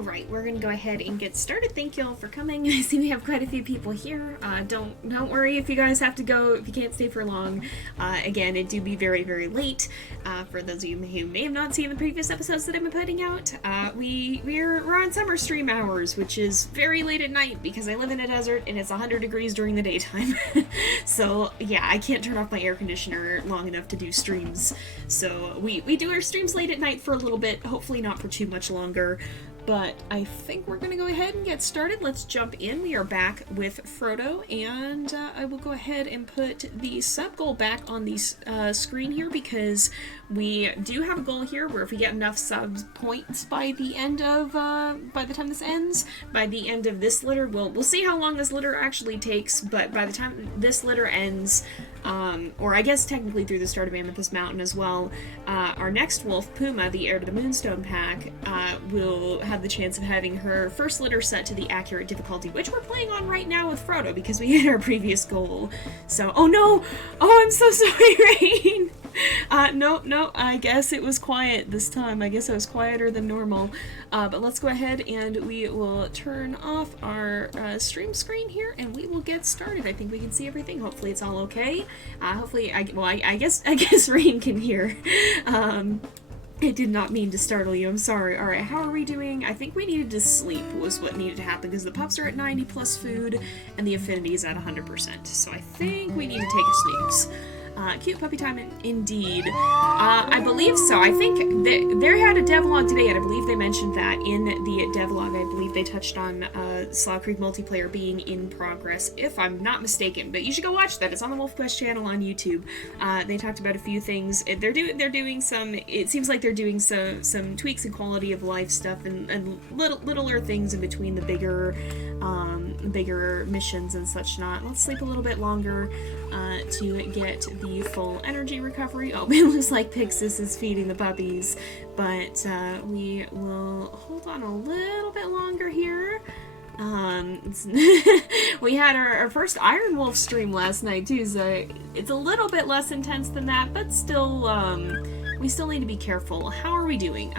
Alright, we're gonna go ahead and get started. Thank you all for coming. I see we have quite a few people here. Don't worry if you guys have to go, if you can't stay for long. Again, it do be very, very late. For those of you who may have not seen the previous episodes that I've been putting out, we're on summer stream hours, which is very late at night because I live in a desert and it's 100 degrees during the daytime. So yeah, I can't turn off my air conditioner long enough to do streams. So we do our streams late at night for a little bit, hopefully not for too much longer. But I think we're going to go ahead and get started. Let's jump in. We are back with Frodo, and I will go ahead and put the sub goal back on the screen here because we do have a goal here where if we get enough subs points by the end of, by the time this ends, by the end of this litter, we'll see how long this litter actually takes, but by the time this litter ends, or I guess technically through the start of Amethyst Mountain as well, our next wolf, Puma, the heir to the Moonstone Pack, will have the chance of having her first litter set to the accurate difficulty, which we're playing on right now with Frodo because we hit our previous goal. So, oh no! Oh, I'm so sorry, Rain! No, I guess it was quiet this time. I guess it was quieter than normal. But let's go ahead and we will turn off our stream screen here and we will get started. I think we can see everything. Hopefully it's all okay. Hopefully, I guess Rain can hear. I did not mean to startle you, I'm sorry. Alright, how are we doing? I think we needed to sleep was what needed to happen because the pups are at 90 plus food and the affinity is at 100%. So I think we need to take a snooze. Cute puppy time indeed. I believe so. I think they had a devlog today, and I believe they mentioned that in the devlog. I believe they touched on Slough Creek multiplayer being in progress, if I'm not mistaken. But you should go watch that. It's on the WolfQuest channel on YouTube. They talked about a few things. They're doing some. It seems like they're doing some tweaks and quality of life stuff and littler things in between the bigger missions and such not. Let's sleep a little bit longer to get the full energy recovery. Oh, it looks like Pixis is feeding the puppies, but we will hold on a little bit longer here. We had our first Iron Wolf stream last night too, so it's a little bit less intense than that, but still, we still need to be careful. How are we doing?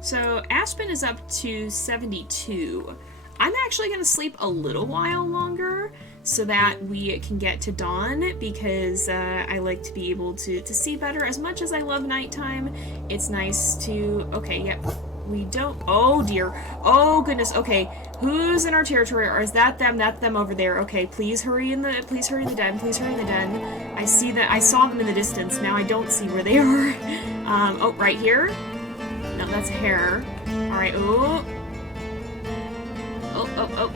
So Aspen is up to 72. I'm actually going to sleep a little while longer so that we can get to dawn because I like to be able to see better. As much as I love nighttime, it's nice to... Okay, yep. We don't... Oh, dear. Oh, goodness. Okay. Who's in our territory? Or is that them? That's them over there. Okay, please hurry in the den. Please hurry in the den. I see that... I saw them in the distance. Now I don't see where they are. Oh, right here? No, that's a hare. Alright, oh. Oh.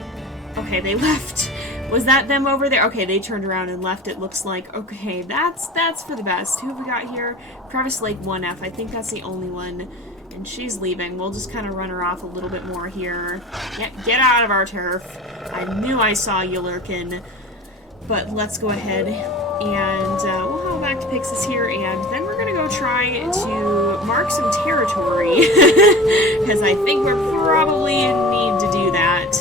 Okay, they left. Was that them over there? Okay, they turned around and left, it looks like. Okay, that's for the best. Who have we got here? Crevice Lake 1F. I think that's the only one. And she's leaving. We'll just kind of run her off a little bit more here. Yeah, get out of our turf. I knew I saw you lurking. But let's go ahead and we'll go back to Pixis here, and then we're going to go try to mark some territory. Because I think we're probably in need to do that.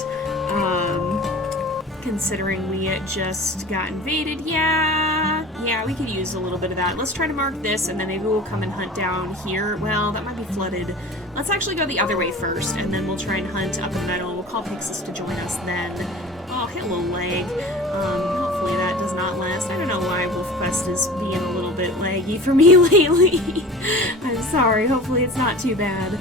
Considering we just got invaded. Yeah, we could use a little bit of that. Let's try to mark this, and then maybe we'll come and hunt down here. Well, that might be flooded. Let's actually go the other way first, and then we'll try and hunt up the meadow. We'll call Pixis to join us then. Oh, hello, leg. Hopefully that does not last. I don't know why WolfQuest is being a little bit laggy for me lately. I'm sorry. Hopefully it's not too bad.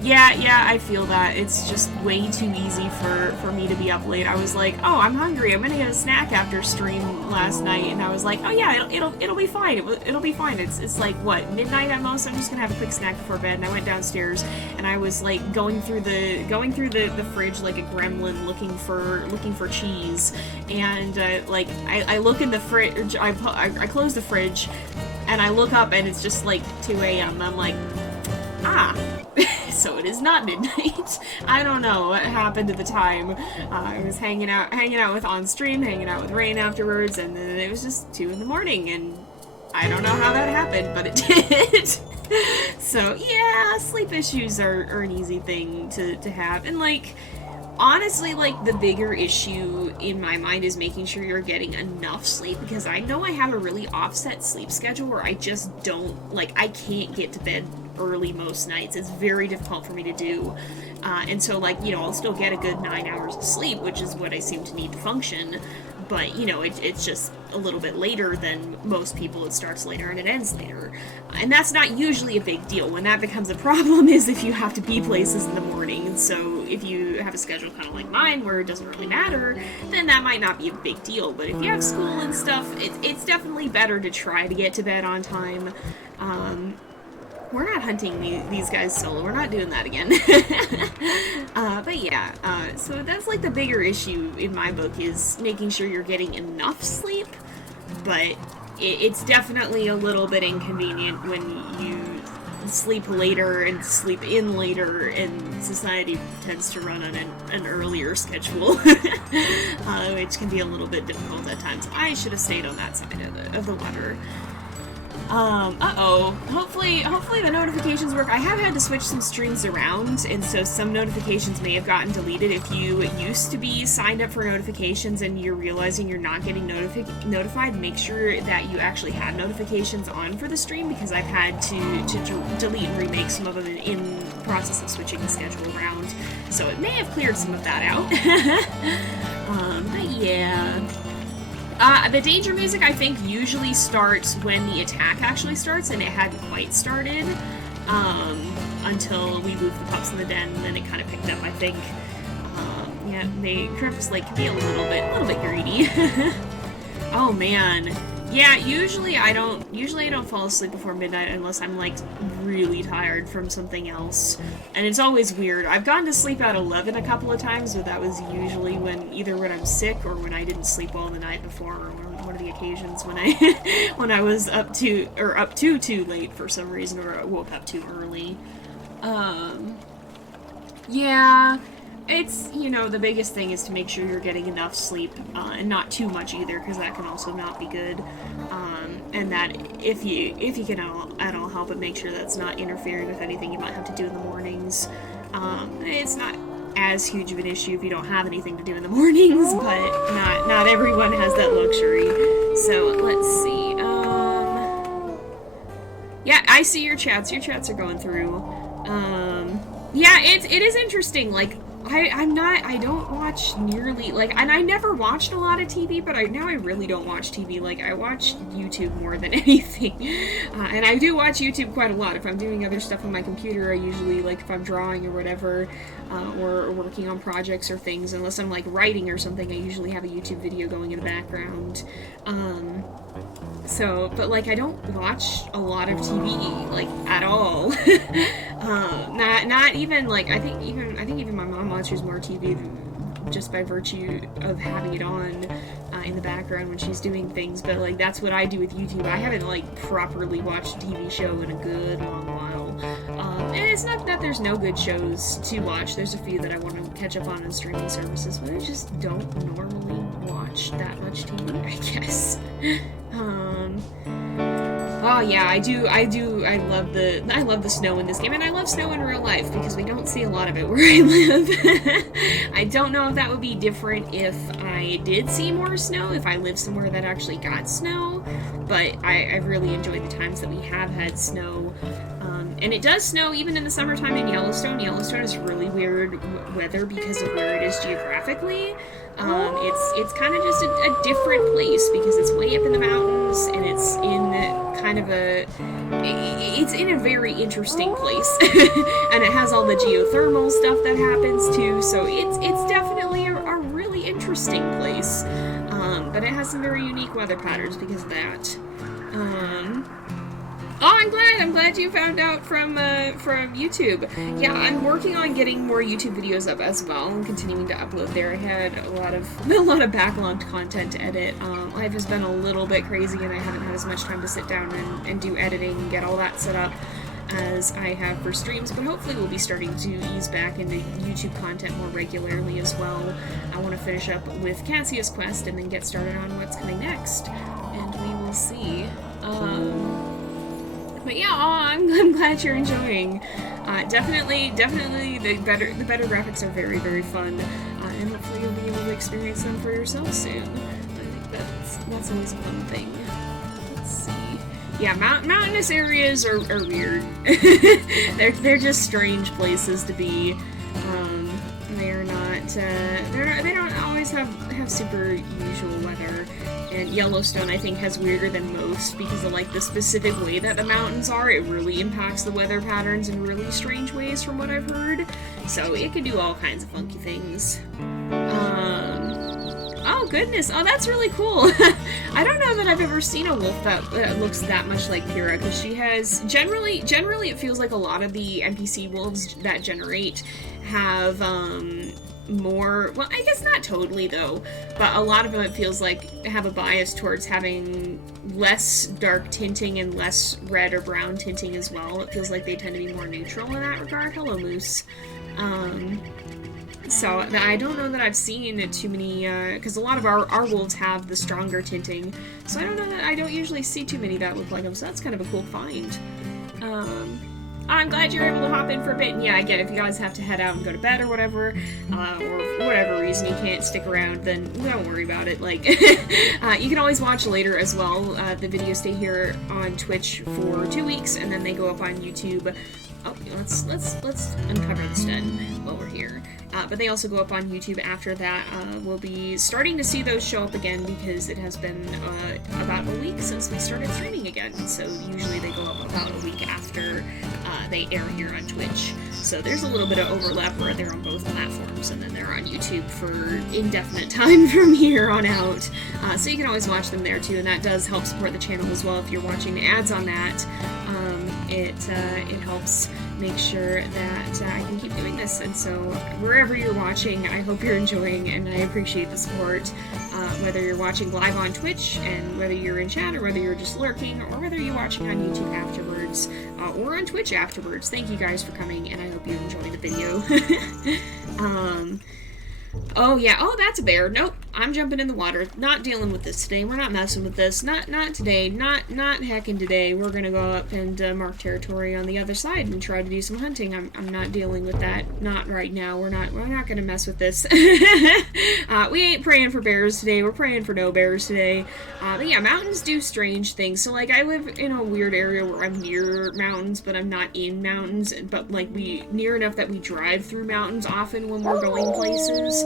Yeah, I feel that. It's just way too easy for me to be up late. I was like, oh, I'm hungry. I'm gonna get a snack after stream last night, and I was like, oh yeah, it'll be fine. It'll be fine. It's like what, midnight at most. I'm just gonna have a quick snack before bed. And I went downstairs, and I was like going through the fridge like a gremlin looking for cheese, and like I look in the fridge. I close the fridge, and I look up, and it's just like 2 a.m. I'm like, ah. So it is not midnight. I don't know what happened at the time. I was hanging out with on stream, hanging out with Rain afterwards, and then it was just 2 in the morning, and I don't know how that happened, but it did. So yeah, sleep issues are an easy thing to have, and like, honestly, like, the bigger issue in my mind is making sure you're getting enough sleep, because I know I have a really offset sleep schedule where I just don't, like, I can't get to bed early most nights. It's very difficult for me to do. And so, like, you know, I'll still get a good 9 hours of sleep, which is what I seem to need to function. But, you know, it's just a little bit later than most people. It starts later and it ends later. And that's not usually a big deal. When that becomes a problem is if you have to be places in the morning. And so if you have a schedule kind of like mine where it doesn't really matter, then that might not be a big deal. But if you have school and stuff, it's definitely better to try to get to bed on time. We're not hunting these guys solo. We're not doing that again. But yeah, so that's like the bigger issue in my book, is making sure you're getting enough sleep. But it's definitely a little bit inconvenient when you sleep later and sleep in later, and society tends to run on an earlier schedule, which can be a little bit difficult at times. I should have stayed on that side of the water. Hopefully the notifications work. I have had to switch some streams around, and so some notifications may have gotten deleted. If you used to be signed up for notifications and you're realizing you're not getting notified, make sure that you actually have notifications on for the stream, because I've had to delete and remake some of them in the process of switching the schedule around. So it may have cleared some of that out. But yeah. The danger music, I think, usually starts when the attack actually starts, and it hadn't quite started until we moved the pups in the den, and then it kind of picked up, I think. Yeah, Crimpus Lake can be a little bit greedy. Oh man. Yeah, usually I don't fall asleep before midnight unless I'm, like, really tired from something else. And it's always weird. I've gone to sleep at 11 a couple of times, but that was usually either when I'm sick or when I didn't sleep well the night before, or one of the occasions when I was up too late for some reason, or I woke up too early. Yeah. It's, you know, the biggest thing is to make sure you're getting enough sleep, and not too much either, because that can also not be good. And that if you can at all help it, make sure that's not interfering with anything you might have to do in the mornings. It's not as huge of an issue if you don't have anything to do in the mornings, but not everyone has that luxury. So, let's see. Yeah, I see your chats. Your chats are going through. Yeah, it is interesting, like, I don't watch nearly, like, and I never watched a lot of TV, but now I really don't watch TV. Like, I watch YouTube more than anything, and I do watch YouTube quite a lot. If I'm doing other stuff on my computer, I usually, like, if I'm drawing or whatever, or working on projects or things, unless I'm, like, writing or something, I usually have a YouTube video going in the background. So, but, like, I don't watch a lot of TV, like, at all. Not even, like, I think even my mom watches more TV just by virtue of having it on in the background when she's doing things, but, like, that's what I do with YouTube. I haven't, like, properly watched a TV show in a good long while. And it's not that there's no good shows to watch. There's a few that I want to catch up on streaming services, but I just don't normally watch that much TV, I guess. Oh yeah, I do. I love the snow in this game, and I love snow in real life because we don't see a lot of it where I live. I don't know if that would be different if I did see more snow, if I lived somewhere that actually got snow, but I really enjoyed the times that we have had snow. And it does snow even in the summertime in Yellowstone. Yellowstone is really weird weather because of where it is geographically. It's kind of just a different place because it's way up in the mountains, and it's in kind of it's in a very interesting place. And it has all the geothermal stuff that happens too, so it's definitely a really interesting place. But it has some very unique weather patterns because of that. Oh, I'm glad you found out from YouTube. Yeah, I'm working on getting more YouTube videos up as well and continuing to upload there. I had a lot of backlogged content to edit. Life has been a little bit crazy, and I haven't had as much time to sit down and do editing and get all that set up as I have for streams, but hopefully we'll be starting to ease back into YouTube content more regularly as well. I want to finish up with Cassia's quest and then get started on what's coming next, and we will see. But yeah, I'm glad you're enjoying. Definitely the better graphics are very, very fun, and hopefully you'll be able to experience them for yourself soon. I think that's always a fun thing. Let's see. Yeah, mountainous areas are weird. they're just strange places to be. They're not, they don't always have super usual weather. And Yellowstone, I think, has weirder than most because of, like, the specific way that the mountains are. It really impacts the weather patterns in really strange ways from what I've heard. So it can do all kinds of funky things. Oh goodness, oh that's really cool. I don't know that I've ever seen a wolf that looks that much like Kira, because she has, generally it feels like a lot of the NPC wolves that generate have, more, well, I guess not totally though, but a lot of them it feels like have a bias towards having less dark tinting and less red or brown tinting as well. It feels like they tend to be more neutral in that regard. Hello, Moose. So I don't know that I've seen too many, because a lot of our wolves have the stronger tinting, so I don't know that I don't usually see too many that look like them, so that's kind of a cool find. I'm glad you're able to hop in for a bit, and yeah, again, if you guys have to head out and go to bed or whatever, or for whatever reason you can't stick around, then don't worry about it. Like, you can always watch later as well. The videos stay here on Twitch for 2 weeks, and then they go up on YouTube. Oh, let's uncover this den while we're here. But they also go up on YouTube after that. We'll be starting to see those show up again because it has been about a week since we started streaming again. So usually they go up about a week after they air here on Twitch. So there's a little bit of overlap where they're on both platforms, and then they're on YouTube for indefinite time from here on out. So you can always watch them there too, and that does help support the channel as well if you're watching the ads on that. It helps make sure that I can keep doing this, and so wherever you're watching, I hope you're enjoying, and I appreciate the support, whether you're watching live on Twitch, and whether you're in chat, or whether you're just lurking, or whether you're watching on YouTube afterwards, or on Twitch afterwards. Thank you guys for coming, and I hope you enjoy the video. Oh yeah, oh that's a bear. Nope, I'm jumping in the water. Not dealing with this today. We're not messing with this. Not today. Not hecking today. We're gonna go up and mark territory on the other side and try to do some hunting. I'm not dealing with that. Not right now. We're not gonna mess with this. We ain't praying for bears today. We're praying for no bears today. But yeah, mountains do strange things. So like I live in a weird area where I'm near mountains, but I'm not in mountains. But like we near enough that we drive through mountains often when we're going places.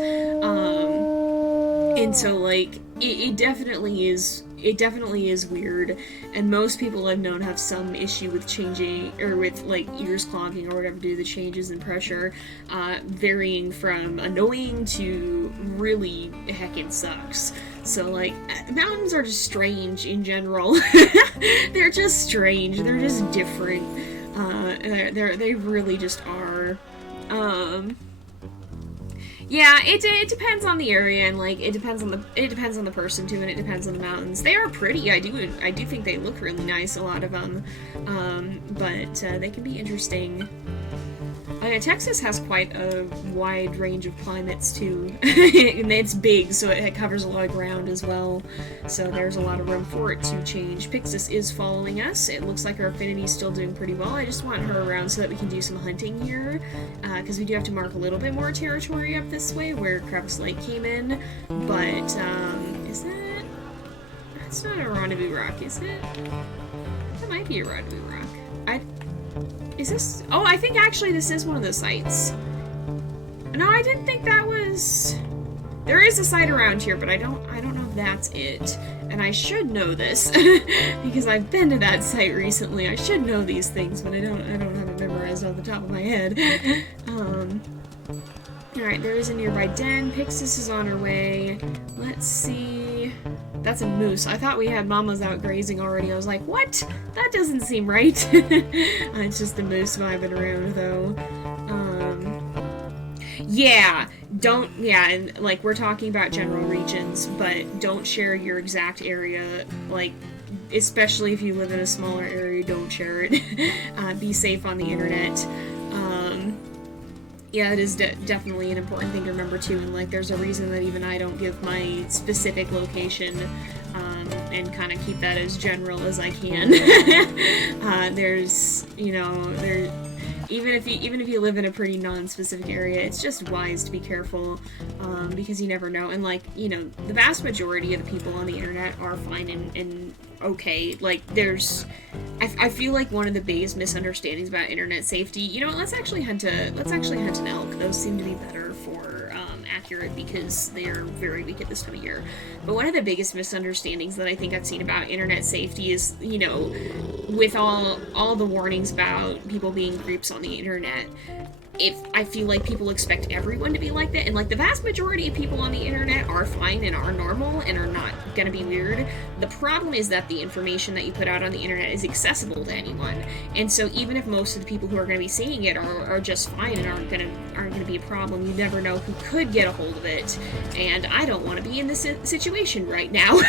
And so like it definitely is weird, and most people I've known have some issue with changing, or with like ears clogging or whatever due to the changes in pressure, varying from annoying to really heckin' sucks. So like mountains are just strange in general. They're just strange. They're just different. They really just are. Yeah, it depends on the area, and like it depends on the person too, and it depends on the mountains. They are pretty. I do think they look really nice, a lot of them, but they can be interesting. Texas has quite a wide range of climates too, and it's big, so it covers a lot of ground as well. So there's a lot of room for it to change. Pixis is following us. It looks like our Affinity is still doing pretty well. I just want her around so that we can do some hunting here, because we do have to mark a little bit more territory up this way where Crevice Lake came in. But is that? That's not a rendezvous rock, is it? That might be a rendezvous rock. Is this? Oh, I think actually this is one of the sites. No, I didn't think that was. There is a site around here, but I don't know if that's it. And I should know this because I've been to that site recently. I should know these things, but I don't have it memorized off the top of my head. Alright, there is a nearby den. Pixis is on her way. Let's see. That's a moose. I thought we had mamas out grazing already. I was like, what? That doesn't seem right. It's just the moose vibing around, though. Yeah, and, like, we're talking about general regions, but don't share your exact area, like, especially if you live in a smaller area, don't share it. Be safe on the internet. Yeah, it is definitely an important thing to remember too, and like there's a reason that even I don't give my specific location, and kind of keep that as general as I can. There's, you know, even if you live in a pretty non-specific area, it's just wise to be careful, because you never know. And like, you know, the vast majority of the people on the internet are fine and okay. Like, I feel like one of the biggest misunderstandings about internet safety. You know what? Let's actually hunt an elk. Those seem to be better for accurate because they're very weak at this time of year. But one of the biggest misunderstandings that I think I've seen about internet safety is, you know, with all the warnings about people being creeps on the internet, if I feel like people expect everyone to be like that, and like the vast majority of people on the internet are fine and are normal and are not gonna be weird. The problem is that the information that you put out on the internet is accessible to anyone, and so even if most of the people who are gonna be seeing it are just fine and aren't gonna be a problem, you never know who could get a hold of it, and I don't want to be in this situation right now.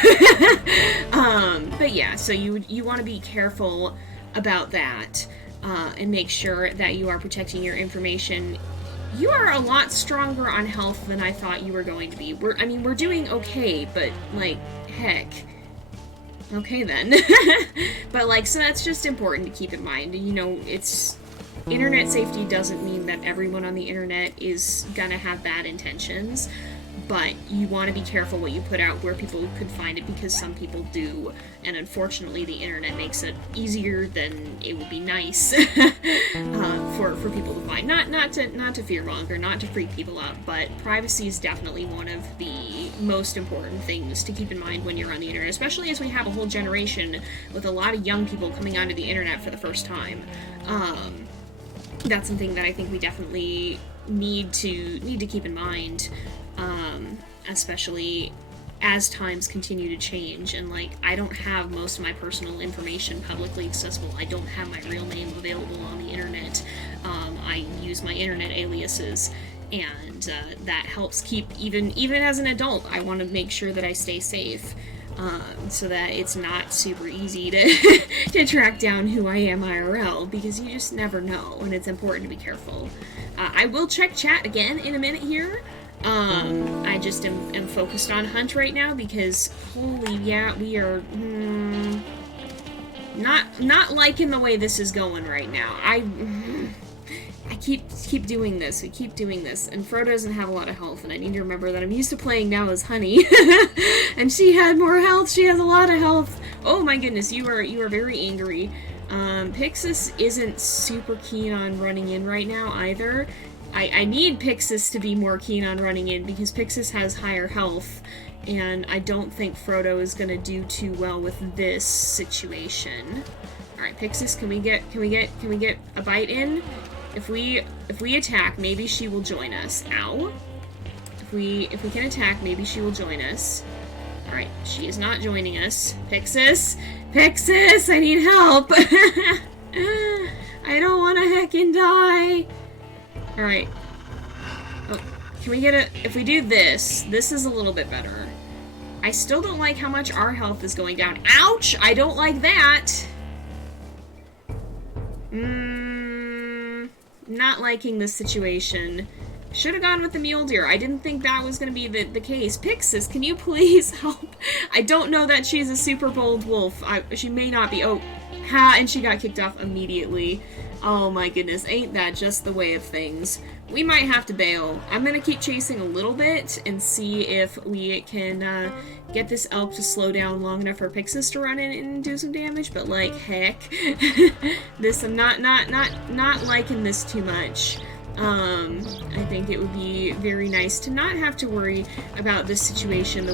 But yeah, so you want to be careful about that. And make sure that you are protecting your information. You are a lot stronger on health than I thought you were going to be. We're doing okay, but, like, heck. Okay, then. But, like, so that's just important to keep in mind. You know, internet safety doesn't mean that everyone on the internet is gonna have bad intentions, but you want to be careful what you put out where people could find it, because some people do, and the internet makes it easier than it would be nice for people to find. Not to fearmonger, not to freak people out, but privacy is definitely one of the most important things to keep in mind when you're on the internet, especially as we have a whole generation with a lot of young people coming onto the internet for the first time. That's something that I think we definitely need to keep in mind. Especially as times continue to change, and like, I don't have most of my personal information publicly accessible. I don't have my real name available on the internet. I use my internet aliases, and that helps keep, even as an adult, I want to make sure that I stay safe, so that it's not super easy to track down who I am IRL, because you just never know, and it's important to be careful. I will check chat again in a minute here. I just am focused on hunt right now because, holy yeah, we are not liking the way this is going right now. I keep doing this. We keep doing this, and Frodo doesn't have a lot of health, and I need to remember that I'm used to playing now as Honey, and she had more health. She has a lot of health. Oh my goodness, you are very angry. Pixis isn't super keen on running in right now either. I need Pixis to be more keen on running in because Pixis has higher health, and I don't think Frodo is gonna do too well with this situation. All right, Pixis, can we get a bite in? If we attack, maybe she will join us. Ow! If we can attack, maybe she will join us. All right, she is not joining us. Pixis, I need help. I don't want to heckin' die. Alright. Oh, can we get if we do this is a little bit better. I still don't like how much our health is going down. Ouch! I don't like that! Not liking this situation. Should have gone with the mule deer. I didn't think that was going to be the case. Pixis, can you please help? I don't know that she's a super bold wolf. She may not be. Oh, ha! And she got kicked off immediately. Oh my goodness, ain't that just the way of things? We might have to bail. I'm gonna keep chasing a little bit and see if we can get this elk to slow down long enough for Pixis to run in and do some damage, but like, heck. I'm not liking this too much. I think it would be very nice to not have to worry about this situation.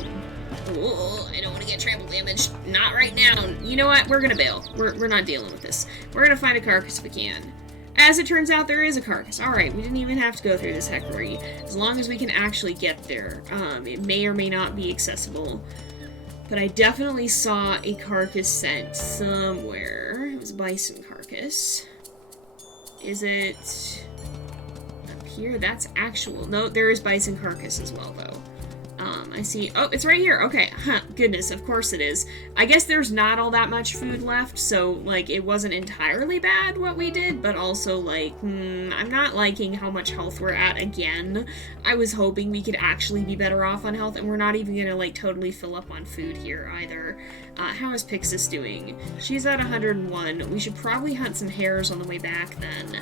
Oh, I don't want to get trample damage. Not right now. You know what? We're gonna bail. We're not dealing with this. We're gonna find a carcass if we can. As it turns out, there is a carcass. Alright, we didn't even have to go through this heckery. As long as we can actually get there. It may or may not be accessible. But I definitely saw a carcass scent somewhere. It was a bison carcass. Is it up here? That's actual. No, there is bison carcass as well, though. I see. Oh, it's right here. Okay. Huh. Goodness, of course it is. I guess there's not all that much food left, so, like, it wasn't entirely bad what we did, but also, like, I'm not liking how much health we're at again. I was hoping we could actually be better off on health, and we're not even gonna, like, totally fill up on food here either. How is Pixis doing? She's at 101. We should probably hunt some hares on the way back then.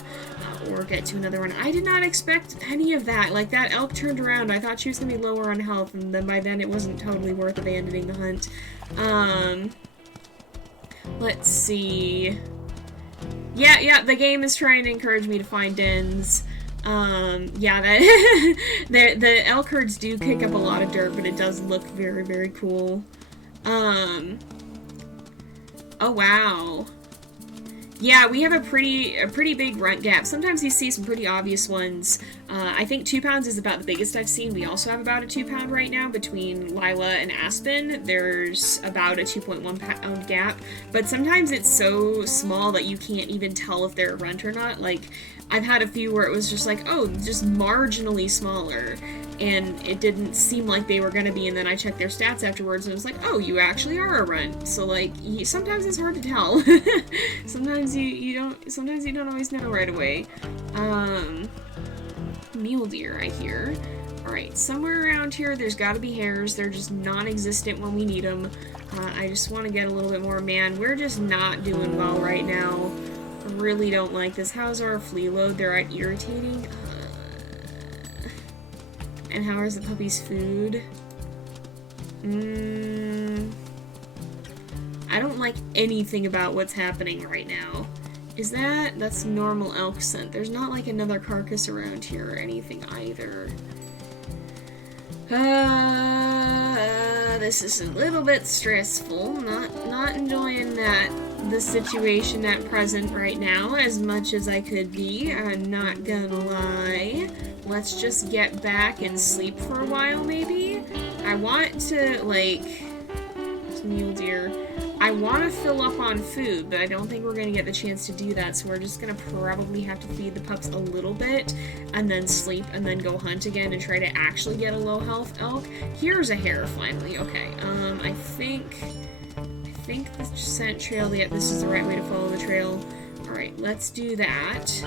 or get to another one. I did not expect any of that. Like, that elk turned around. I thought she was going to be lower on health, and then by then it wasn't totally worth abandoning the hunt. Let's see. Yeah, the game is trying to encourage me to find dens. Yeah, the elk herds do kick up a lot of dirt, but it does look very, very cool. Oh wow. Yeah, we have a pretty big runt gap. Sometimes you see some pretty obvious ones. I think 2 pounds is about the biggest I've seen. We also have about a 2 pound right now between Lila and Aspen. There's about a 2.1 pound gap, but sometimes it's so small that you can't even tell if they're a runt or not. Like, I've had a few where it was just like, oh, just marginally smaller, and it didn't seem like they were gonna be, and then I checked their stats afterwards, and it was like, oh, you actually are a runt. So, like, sometimes it's hard to tell. Sometimes you don't always know right away. Mule deer, I hear. Alright, somewhere around here, there's gotta be hares. They're just non-existent when we need them. I just want to get a little bit more. Man, we're just not doing well right now. Really don't like this. How's our flea load? They're at irritating. And how is the puppy's food? I don't like anything about what's happening right now. Is that's normal elk scent? There's not like another carcass around here or anything either. This is a little bit stressful. Not enjoying the situation at present right now as much as I could be. I'm not gonna lie. Let's just get back and sleep for a while, maybe? I want to, like... It's mule deer. I want to fill up on food, but I don't think we're going to get the chance to do that, so we're just going to probably have to feed the pups a little bit, and then sleep, and then go hunt again and try to actually get a low health elk. Here's a hare, finally. Okay, I think the scent trail, yeah, this is the right way to follow the trail. Alright, let's do that.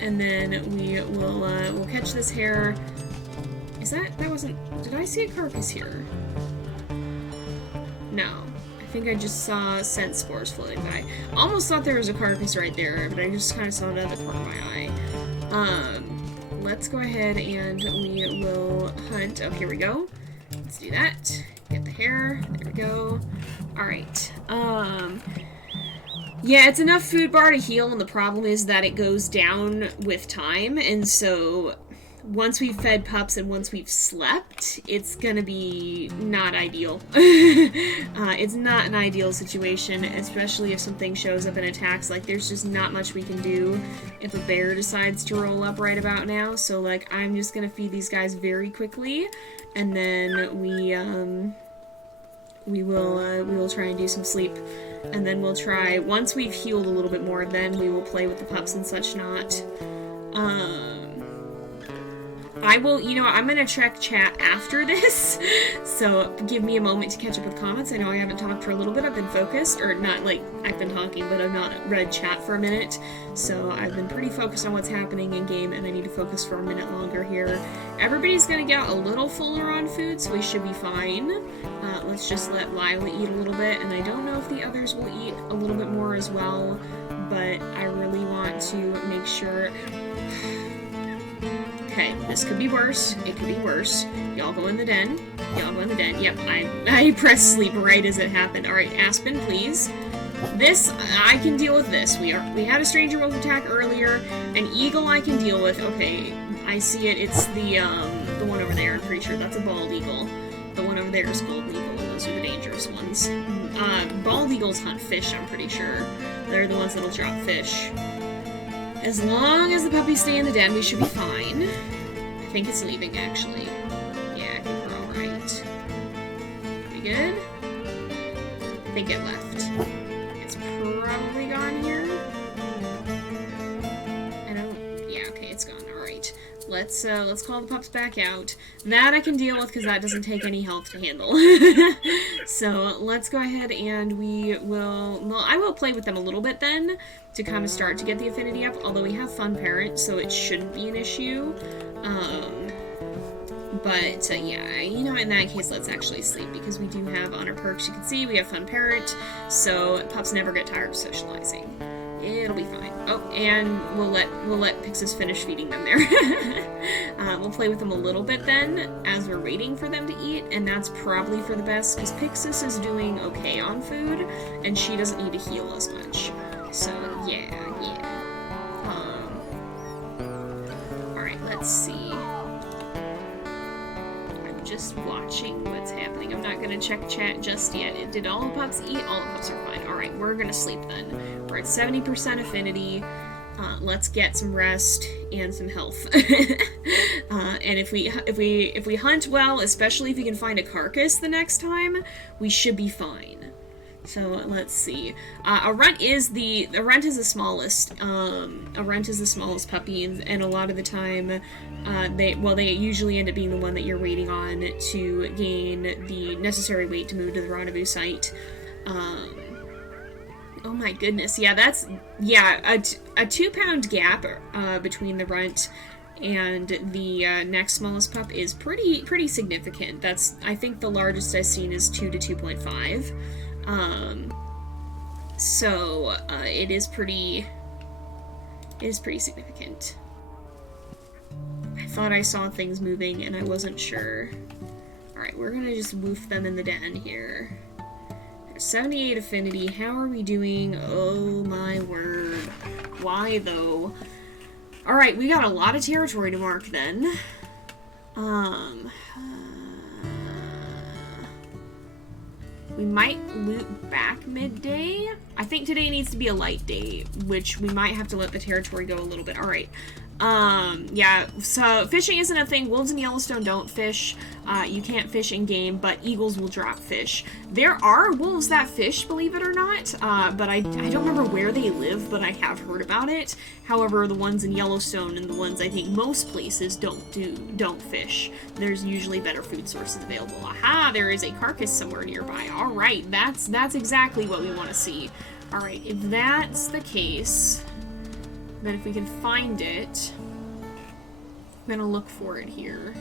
And then we'll catch this hare. That wasn't, did I see a carcass here? No. I think I just saw scent spores floating by. Almost thought there was a carcass right there, but I just kind of saw it out of the corner of my eye. Let's go ahead and we will hunt. Oh, here we go. Let's do that. Get the hare. There we go. Alright. Yeah, it's enough food bar to heal, and the problem is that it goes down with time, and so once we've fed pups and once we've slept, it's gonna be not ideal. It's not an ideal situation, especially if something shows up and attacks. Like, there's just not much we can do if a bear decides to roll up right about now, so, like, I'm just gonna feed these guys very quickly, and then we will try and do some sleep. And then we'll try, once we've healed a little bit more, then we will play with the pups and such not. I will, I'm gonna check chat after this, so give me a moment to catch up with comments. I know I haven't talked for a little bit, I've been focused, or not like, I've been talking, but I've not read chat for a minute, so I've been pretty focused on what's happening in game, and I need to focus for a minute longer here. Everybody's gonna get a little fuller on food, so we should be fine. Let's just let Lila eat a little bit, and I don't know if the others will eat a little bit more as well, but I really want to make sure... Okay, this could be worse. It could be worse. Y'all go in the den. Y'all go in the den. Yep, I pressed sleep right as it happened. Alright, Aspen, please. This, I can deal with this. We had a stranger wolf attack earlier. An eagle I can deal with. Okay, I see it. It's the one over there. I'm pretty sure that's a bald eagle. The one over there is golden eagle, and those are the dangerous ones. Bald eagles hunt fish, I'm pretty sure. They're the ones that'll drop fish. As long as the puppies stay in the den, we should be fine. I think it's leaving, actually. Yeah, I think we're alright. We good? I think it left. It's probably gone here. Yeah, okay, it's gone. Alright. Let's call the pups back out. That I can deal with, because that doesn't take any health to handle. So, let's go ahead and I will play with them a little bit then, to kind of start to get the affinity up, although we have Fun Parent, so it shouldn't be an issue. But, yeah, in that case, let's actually sleep, because we do have, on our perks, you can see, we have Fun Parent, so pups never get tired of socializing. It'll be fine. Oh, and we'll let Pixis finish feeding them there. We'll play with them a little bit then, as we're waiting for them to eat, and that's probably for the best, because Pixis is doing okay on food, and she doesn't need to heal as much. So, yeah. Alright, let's see. I'm just watching what's happening. I'm not gonna check chat just yet. Did all the pups eat? All the pups are fine. Alright, we're gonna sleep then. We're at 70% affinity. Let's get some rest and some health. And if we hunt well, especially if we can find a carcass the next time, we should be fine. So let's see. A runt is the smallest. A runt is the smallest puppy, and a lot of the time, they usually end up being the one that you're waiting on to gain the necessary weight to move to the rendezvous site. Oh my goodness, yeah, that's, yeah, a 2-pound gap between the runt and the next smallest pup is pretty significant. That's, I think the largest I've seen is 2 to 2.5. So it is pretty significant. I thought I saw things moving and I wasn't sure. Alright, we're gonna just woof them in the den here. 78 affinity. How are we doing? Oh my word. Why though? Alright, we got a lot of territory to mark then. We might loot back midday. I think today needs to be a light day, which we might have to let the territory go a little bit. Alright. Yeah, so fishing isn't a thing. Wolves in Yellowstone don't fish. You can't fish in game, but eagles will drop fish. There are wolves that fish, believe it or not, but I don't remember where they live, but I have heard about it. However, the ones in Yellowstone and the ones I think most places don't fish. There's usually better food sources available. Aha, there is a carcass somewhere nearby. Alright, that's exactly what we want to see. Alright, if that's the case, then if we can find it, I'm gonna look for it here.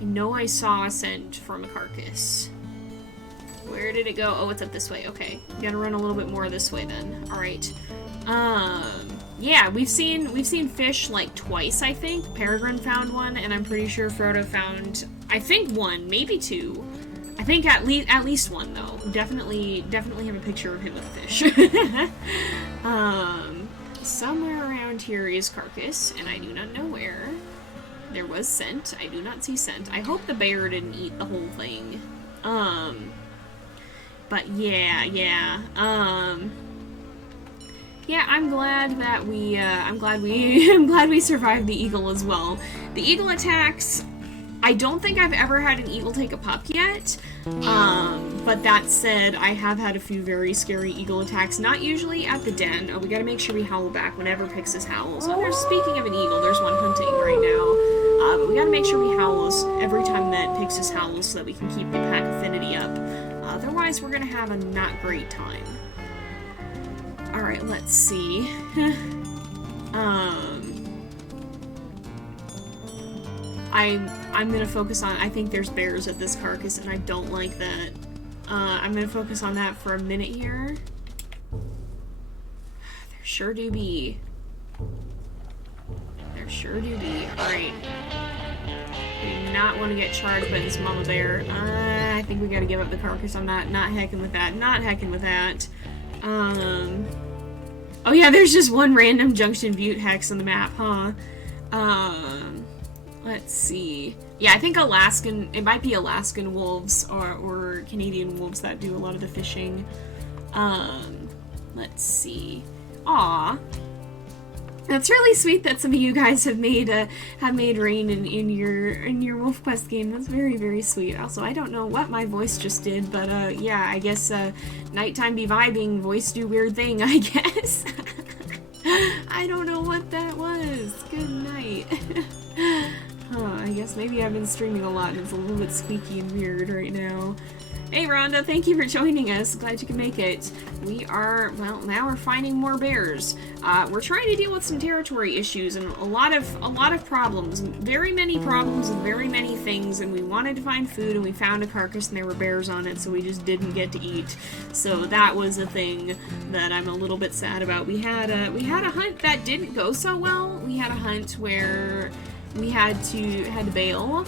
I know I saw a scent from a carcass. Where did it go? Oh, it's up this way. Okay, gotta run a little bit more this way then. Alright. Yeah, we've seen fish like twice, I think. Peregrine found one, and I'm pretty sure Frodo found, I think, one, maybe two. I think at least one though. Definitely have a picture of him with a fish. Somewhere around here is carcass, and I do not know where. There was scent. I do not see scent. I hope the bear didn't eat the whole thing. But yeah. Yeah, I'm glad that I'm glad we survived the eagle as well. The eagle attacks, I don't think I've ever had an eagle take a pup yet, but that said, I have had a few very scary eagle attacks, not usually at the den. Oh, we gotta make sure we howl back whenever Pixis howls. Oh, speaking of an eagle, there's one hunting right now, but we gotta make sure we howl every time that Pixis howls so that we can keep the pack affinity up. Otherwise, we're gonna have a not great time. Alright, let's see. I'm gonna focus on, I think there's bears at this carcass, and I don't like that. I'm gonna focus on that for a minute here. There sure do be. There sure do be. Alright. I do not want to get charged by this mama bear. I think we gotta give up the carcass. I'm not hecking with that. Not hecking with that. Oh yeah, there's just one random Junction Butte hex on the map, huh? Let's see. Yeah, I think it might be Alaskan wolves or Canadian wolves that do a lot of the fishing. Let's see. Aw. That's really sweet that some of you guys have made rain in your WolfQuest game. That's very, very sweet. Also, I don't know what my voice just did, but yeah, I guess nighttime be vibing, voice do weird thing, I guess. I don't know what that was. Good night. I guess maybe I've been streaming a lot and it's a little bit squeaky and weird right now. Hey Rhonda, thank you for joining us. Glad you can make it. well, now we're finding more bears. We're trying to deal with some territory issues and a lot of problems. Very many problems with very many things, and we wanted to find food, and we found a carcass and there were bears on it, so we just didn't get to eat. So that was a thing that I'm a little bit sad about. We had a hunt that didn't go so well. We had a hunt where we had to bail.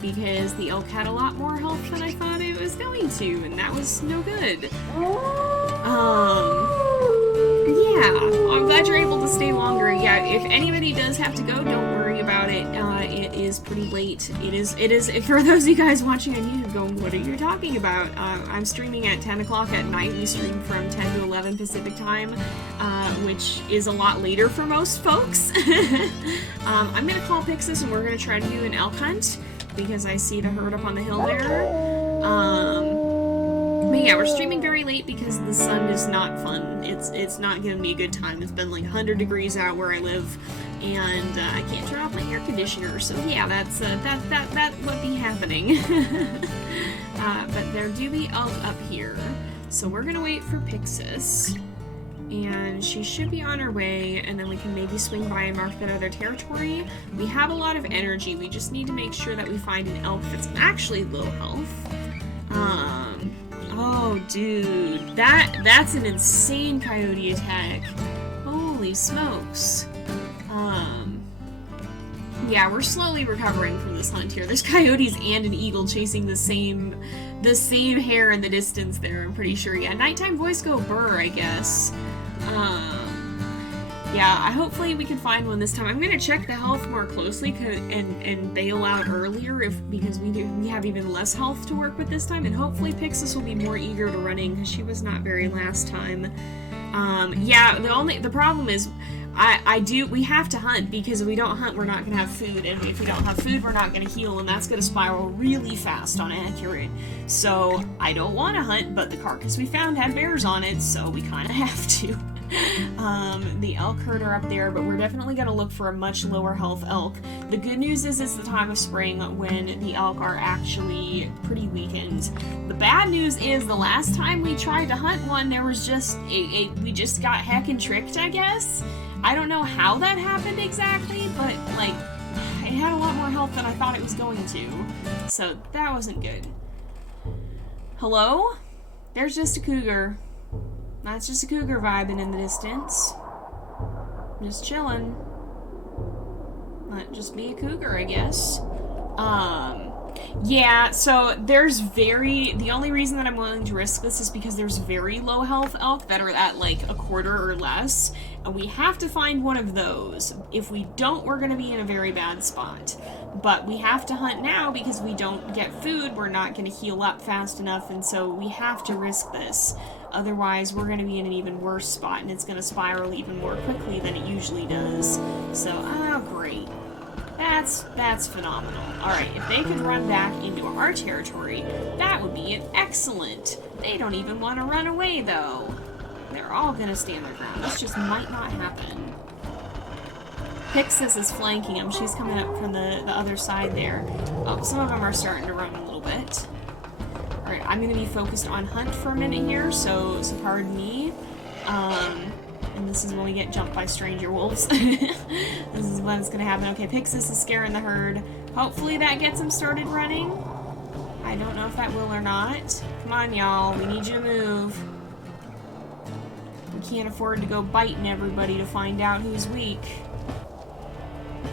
Because the elk had a lot more health than I thought it was going to, and that was no good. Yeah, I'm glad you're able to stay longer. Yeah, if anybody does have to go, don't worry about it. It is pretty late. It is, for those of you guys watching on YouTube going, what are you talking about? I'm streaming at 10 o'clock at night. We stream from 10 to 11 Pacific time, which is a lot later for most folks. I'm gonna call Pixis and we're gonna try to do an elk hunt, because I see the herd up on the hill there. But yeah, we're streaming very late because the sun is not fun. It's not giving me a good time. It's been like 100 degrees out where I live, and I can't turn off my air conditioner. So yeah, that would be happening. But there do be elk up here, so we're gonna wait for Pixis, and she should be on her way, and then we can maybe swing by and mark that other territory. We have a lot of energy. We just need to make sure that we find an elk that's actually low health. Oh, dude, that's an insane coyote attack. Holy smokes. Yeah, we're slowly recovering from this hunt here. There's coyotes and an eagle chasing the same hare in the distance there, I'm pretty sure. Yeah, nighttime voice go burr, I guess. Yeah, hopefully we can find one this time. I'm gonna check the health more closely and bail out earlier because we have even less health to work with this time, and hopefully Pixis will be more eager to run in because she was not very last time. Yeah, the problem is we have to hunt, because if we don't hunt, we're not gonna have food, and if we don't have food, we're not gonna heal, and that's gonna spiral really fast on Accurate. So I don't want to hunt, but the carcass we found had bears on it, so we kind of have to. The elk herd are up there, but we're definitely going to look for a much lower health elk. The good news is it's the time of spring when the elk are actually pretty weakened. The bad news is the last time we tried to hunt one, there was just we just got heckin' tricked, I guess. I don't know how that happened exactly, but like it had a lot more health than I thought it was going to, so that wasn't good. Hello? There's just a cougar. That's just a cougar vibing in the distance. Just chilling. Might just be a cougar, I guess. Yeah, so the only reason that I'm willing to risk this is because there's very low health elk that are at like a quarter or less, and we have to find one of those. If we don't, we're gonna be in a very bad spot. But we have to hunt now because we don't get food, we're not gonna heal up fast enough, and so we have to risk this. Otherwise, we're going to be in an even worse spot, and it's going to spiral even more quickly than it usually does. So, oh, great. That's phenomenal. Alright, if they could run back into our territory, that would be excellent. They don't even want to run away, though. They're all going to stand their ground. This just might not happen. Pixis is flanking them. She's coming up from the other side there. Oh, some of them are starting to run a little bit. Alright, I'm going to be focused on hunt for a minute here, so pardon me. And this is when we get jumped by stranger wolves. This is when it's going to happen. Okay, Pixis is scaring the herd. Hopefully that gets them started running. I don't know if that will or not. Come on, y'all. We need you to move. We can't afford to go biting everybody to find out who's weak.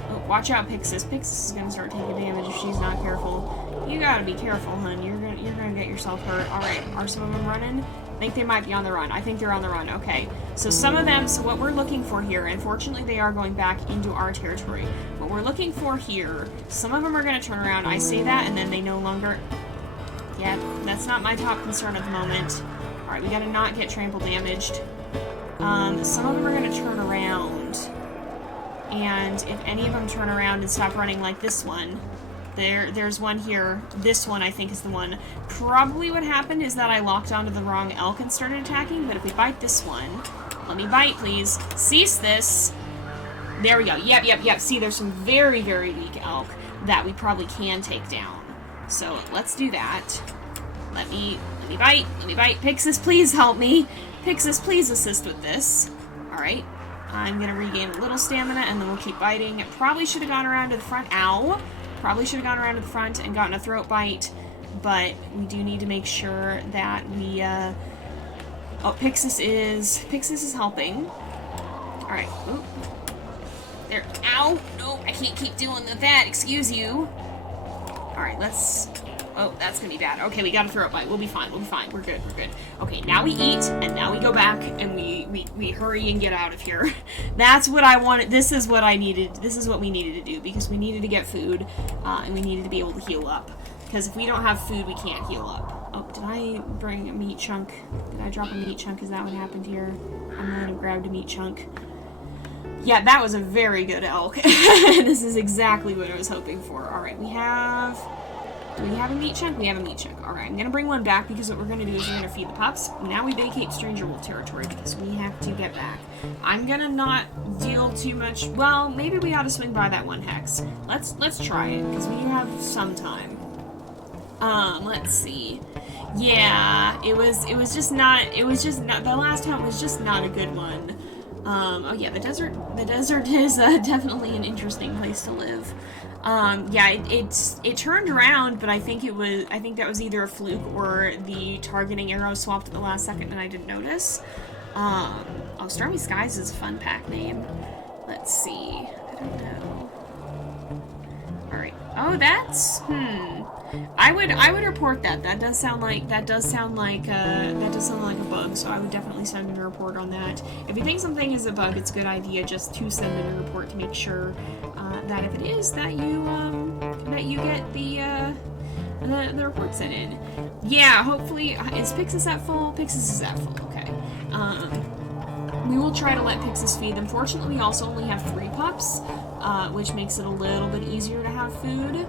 Oh, watch out, Pixis. Pixis is going to start taking damage if she's not careful. You gotta be careful, hun. You're gonna get yourself hurt. Alright, are some of them running? I think they might be on the run. I think they're on the run. Okay. So some of them, so what we're looking for here, unfortunately they are going back into our territory. What we're looking for here, some of them are gonna turn around. I say that, and then they no longer... Yeah, that's not my top concern at the moment. Alright, we gotta not get trample damaged. Some of them are gonna turn around. And if any of them turn around and stop running like this one... There's one here. This one, I think, is the one. Probably what happened is that I locked onto the wrong elk and started attacking, but if we bite this one... Let me bite, please. Cease this! There we go. Yep. See, there's some very, very weak elk that we probably can take down. So, let's do that. Let me Let me bite. Let me bite. Pixis, please help me. Pixis, please assist with this. Alright. I'm gonna regain a little stamina, and then we'll keep biting. Probably should have gone around to the front. Ow! Probably should have gone around to the front and gotten a throat bite, but we do need to make sure that we, oh, Pixis is helping. Alright. Oop. There. Ow! No, I can't keep dealing with that. Excuse you. Alright, let's... Oh, that's gonna be bad. Okay, we got a throat bite. We'll be fine. We'll be fine. We're good. We're good. Okay, now we eat, and now we go back, and we hurry and get out of here. That's what I wanted. This is what I needed. This is what we needed to do, because we needed to get food, and we needed to be able to heal up. Because if we don't have food, we can't heal up. Oh, did I bring a meat chunk? Did I drop a meat chunk? Is that what happened here? I might have grabbed a meat chunk. Yeah, that was a very good elk. This is exactly what I was hoping for. Alright, we have... Do we have a meat chunk? We have a meat chunk. Alright, I'm gonna bring one back because what we're gonna do is we're gonna feed the pups. Now we vacate Stranger Wolf territory because we have to get back. I'm gonna not deal too much... Well, maybe we ought to swing by that one hex. Let's try it, because we have some time. Let's see. Yeah, it was just not... The last hunt was just not a good one. Oh yeah, the desert is definitely an interesting place to live. Yeah, it turned around, but I think that was either a fluke or the targeting arrow swapped at the last second and I didn't notice. Oh, Stormy Skies is a fun pack name. Let's see. I don't know. Alright. Oh, that's, I would report that. That does sound like a bug, so I would definitely send in a report on that. If you think something is a bug, it's a good idea just to send in a report to make sure that if it is, that you get the report sent in. Yeah, hopefully, is Pixis at full? Pixis is at full, okay. We will try to let Pixis feed them. Fortunately, we also only have 3 pups, which makes it a little bit easier to have food.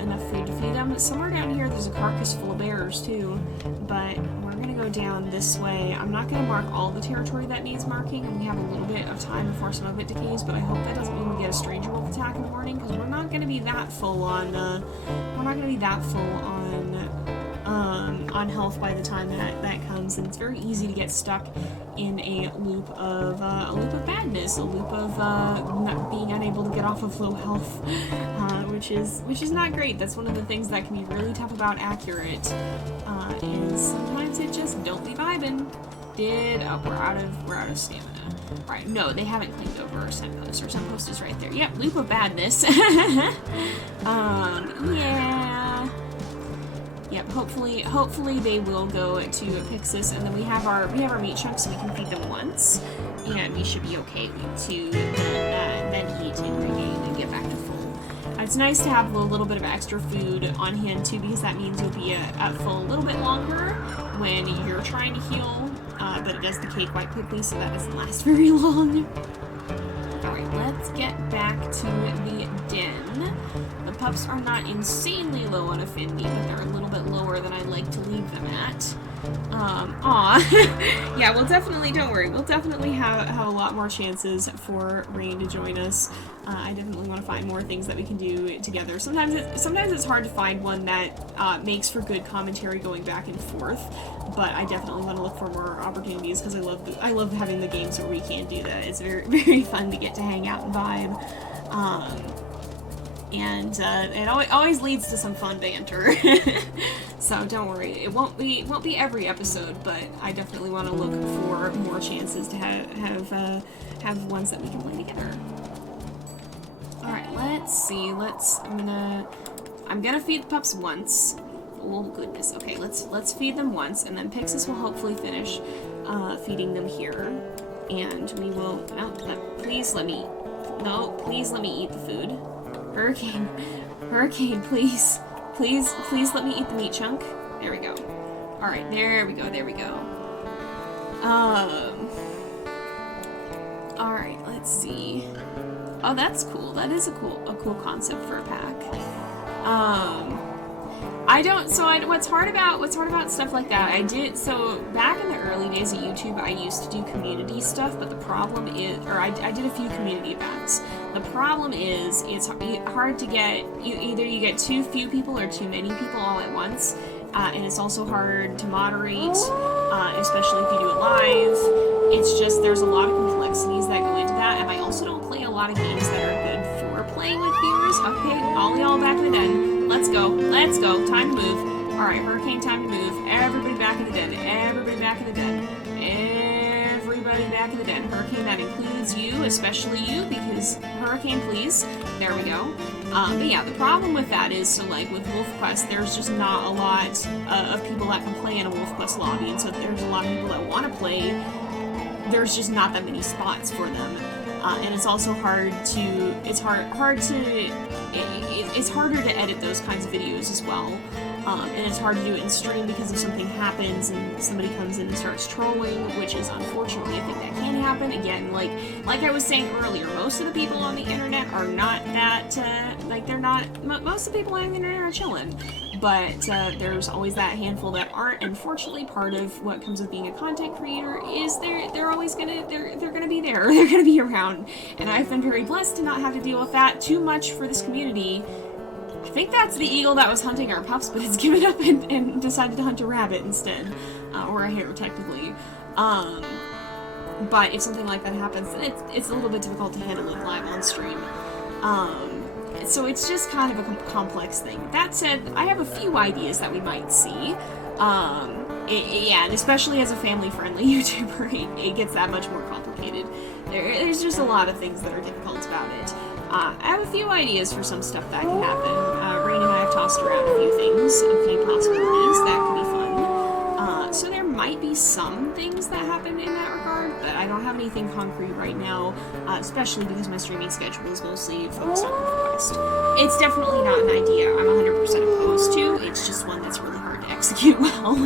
Enough food to feed them. Somewhere down here there's a carcass full of bears too, but we're gonna go down this way. I'm not gonna mark all the territory that needs marking, and we have a little bit of time before some of it decays, but I hope that doesn't mean we get a stranger wolf attack in the morning, because we're not gonna be that full on health by the time that comes, and it's very easy to get stuck in a loop of badness, a loop of not being unable to get off of low health, which is not great. That's one of the things that can be really tough about accurate. Is sometimes it just don't be vibing. We're out of stamina. Right, no, they haven't claimed over our scent post. Our scent post is right there. Yep, loop of badness. Yeah. Yep, hopefully they will go to Pixis, and then we have our meat chunks, so we can feed them once, and we should be okay to then eat and regain and get back to full. It's nice to have a little bit of extra food on hand too, because that means you'll be at full a little bit longer when you're trying to heal, but it does decay quite quickly, so that doesn't last very long. Alright, let's get back to the den. The pups are not insanely low on affinity, but they're a little bit lower than I'd like to leave them at. Yeah, we'll definitely, don't worry, we'll definitely have a lot more chances for Rain to join us. I definitely want to find more things that we can do together. Sometimes it's hard to find one that makes for good commentary going back and forth, but I definitely want to look for more opportunities, because I love having the games where we can do that. It's very, very fun to get to hang out and vibe. And it always leads to some fun banter. So don't worry, it won't be every episode, but I definitely want to look for more chances to have ones that we can play together. All right, let's see. I'm gonna feed the pups once. Oh goodness. Okay, let's feed them once, and then Pixis will hopefully finish feeding them here, and we will. Oh, please let me. No, please let me eat the food. Hurricane, please let me eat the meat chunk. There we go. Alright, there we go. Alright, let's see. Oh, that's cool. That is a cool concept for a pack. What's hard about stuff like that, so back in the early days of YouTube, I used to do community stuff, but the problem is, I did a few community events. The problem is, it's hard to get, either you get too few people or too many people all at once, and it's also hard to moderate, especially if you do it live. It's just, there's a lot of complexities that go into that, and I also don't play a lot of games that are good for playing with viewers. Okay, all y'all back in the den. Let's go. Let's go. Time to move. Alright, Hurricane, time to move. Everybody back in the den. Everybody back in the den. Everybody back in the den. Hurricane, that includes you, especially you, because Hurricane, please. There we go. But yeah, the problem with that is, so like with WolfQuest, there's just not a lot of people that can play in a WolfQuest lobby, and so there's a lot of people that want to play. There's just not that many spots for them, and it's also hard to. It's harder to edit those kinds of videos as well. And it's hard to do it in stream because if something happens and somebody comes in and starts trolling, which is unfortunately a thing that can happen. Again, like I was saying earlier, most of the people on the internet are not that, most of the people on the internet are chilling. But there's always that handful that aren't, and fortunately part of what comes with being a content creator is they're always gonna, they're gonna be there, they're gonna be around. And I've been very blessed to not have to deal with that too much for this community. I think that's the eagle that was hunting our pups, but it's given up and decided to hunt a rabbit instead. Or a hare, technically. But if something like that happens, then it's a little bit difficult to handle it live on stream. So it's just kind of a complex thing. That said, I have a few ideas that we might see. Yeah, and especially as a family-friendly YouTuber, it gets that much more complicated. There's just a lot of things that are difficult about it. I have a few ideas for some stuff that can happen. Rain and I have tossed around a few things, a few possibilities that could be fun. So there might be some things that happen in that regard, but I don't have anything concrete right now, especially because my streaming schedule is mostly focused on WolfQuest. It's definitely not an idea I'm 100% opposed to, it's just one that's really hard to execute well.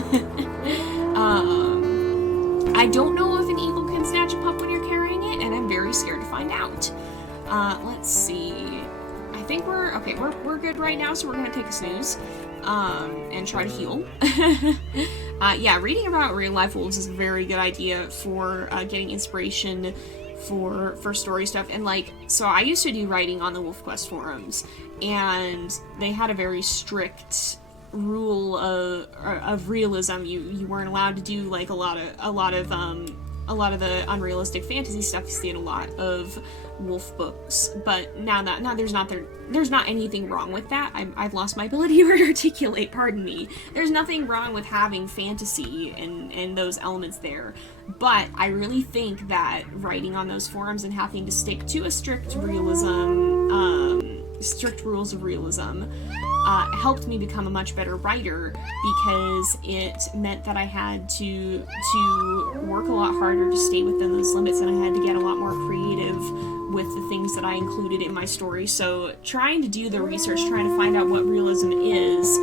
I don't know if an eagle can snatch a pup when you're carrying it, and I'm very scared to find out. Let's see. I think we're good right now, so we're gonna take a snooze, and try to heal. Yeah, reading about real life wolves is a very good idea for, getting inspiration for story stuff, and so I used to do writing on the WolfQuest forums, and they had a very strict rule of realism. You weren't allowed to do, a lot of the unrealistic fantasy stuff you see in a lot of wolf books, but now there's not anything wrong with that. I've lost my ability to articulate, pardon me. There's nothing wrong with having fantasy and those elements there, but I really think that writing on those forums and having to stick to a strict rules of realism helped me become a much better writer, because it meant that I had to work a lot harder to stay within those limits, and I had to get a lot more creative with the things that I included in my story. So trying to do the research, trying to find out what realism is,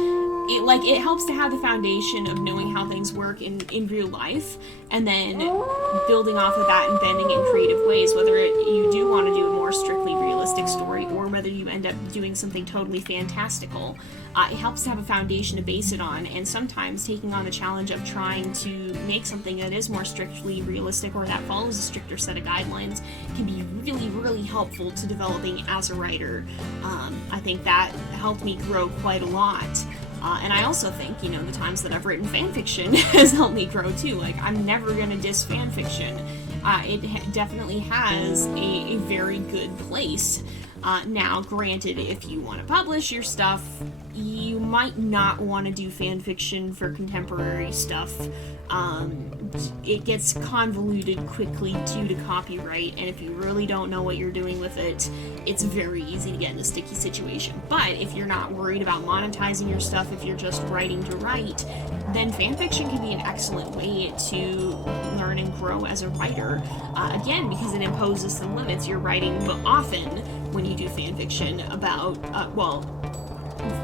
it helps to have the foundation of knowing how things work in real life, and then building off of that and bending it in creative ways, whether you do want to do a more strictly realistic story or whether you end up doing something totally fantastical. It helps to have a foundation to base it on, and sometimes taking on the challenge of trying to make something that is more strictly realistic or that follows a stricter set of guidelines can be really, really helpful to developing as a writer. I think that helped me grow quite a lot. And I also think, the times that I've written fanfiction has helped me grow too. I'm never gonna diss fanfiction. It definitely has a very good place. Now, granted, if you want to publish your stuff, you might not want to do fanfiction for contemporary stuff. It gets convoluted quickly due to copyright, and if you really don't know what you're doing with it, it's very easy to get in a sticky situation. But if you're not worried about monetizing your stuff, if you're just writing to write, then fanfiction can be an excellent way to learn and grow as a writer. Again, because it imposes some limits. You're writing, but often when you do fanfiction about,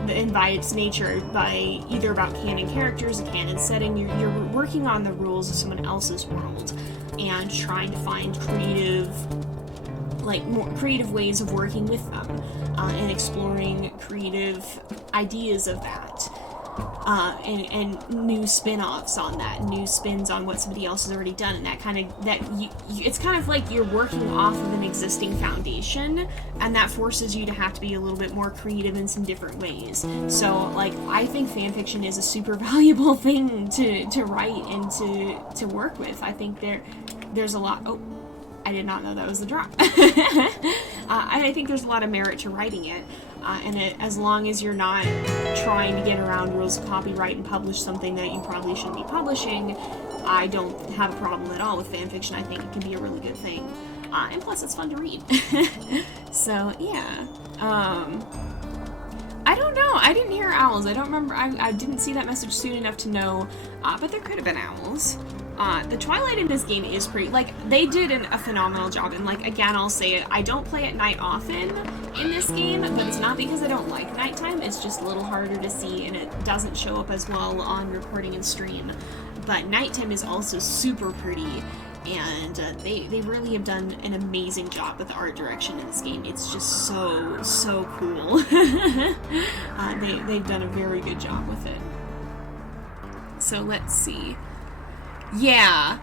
and by its nature, by either about canon characters, a canon setting, you're working on the rules of someone else's world and trying to find more creative ways of working with them, and exploring creative ideas of that. and new spin-offs on that, new spins on what somebody else has already done, and that kind of, it's kind of like you're working off of an existing foundation, and that forces you to have to be a little bit more creative in some different ways. So, like, I think fanfiction is a super valuable thing to write and to work with. I think there's a lot. Oh, I did not know that was the drop. I think there's a lot of merit to writing it, as long as you're not trying to get around rules of copyright and publish something that you probably shouldn't be publishing, I don't have a problem at all with fanfiction. I think it can be a really good thing, and plus it's fun to read. So yeah, I don't know. I didn't hear owls. I don't remember. I didn't see that message soon enough to know, but there could have been owls. The Twilight in this game is pretty, like, they did a phenomenal job, and, like, again, I'll say it, I don't play at night often in this game, but it's not because I don't like nighttime, it's just a little harder to see, and it doesn't show up as well on recording and stream. But nighttime is also super pretty, and they really have done an amazing job with the art direction in this game. It's just so cool. They've done a very good job with it. So let's see. Yeah,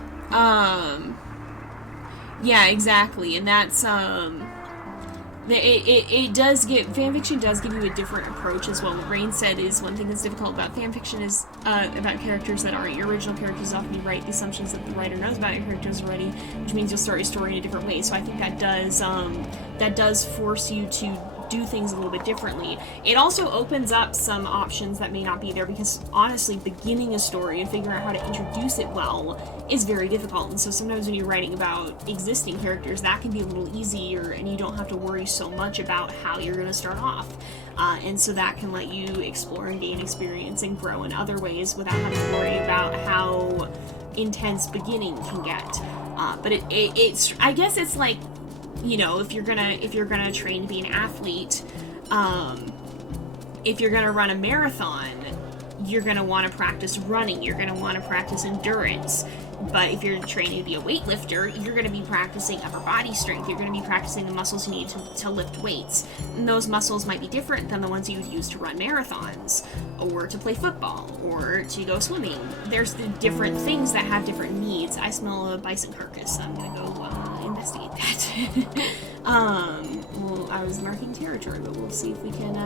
yeah, exactly, and that's, it does fanfiction does give you a different approach as well. What Rain said is one thing that's difficult about fanfiction is, about characters that aren't your original characters. Often you write the assumptions that the writer knows about your characters already, which means you'll start your story in a different way, so I think that does force you to do things a little bit differently. It also opens up some options that may not be there, because honestly, beginning a story and figuring out how to introduce it well is very difficult, and so sometimes when you're writing about existing characters, that can be a little easier, and you don't have to worry so much about how you're going to start off. And so that can let you explore and gain experience and grow in other ways without having to worry about how intense beginning can get. But it's I guess it's like, you know, if you're gonna train to be an athlete, if you're gonna run a marathon, you're gonna want to practice running, you're gonna want to practice endurance. But if you're training to be a weightlifter, you're going to be practicing upper body strength. You're going to be practicing the muscles you need to lift weights. And those muscles might be different than the ones you would use to run marathons, or to play football, or to go swimming. There's the different things that have different needs. I smell a bison carcass, so I'm going to go investigate that. Well, I was marking territory, but we'll see if we can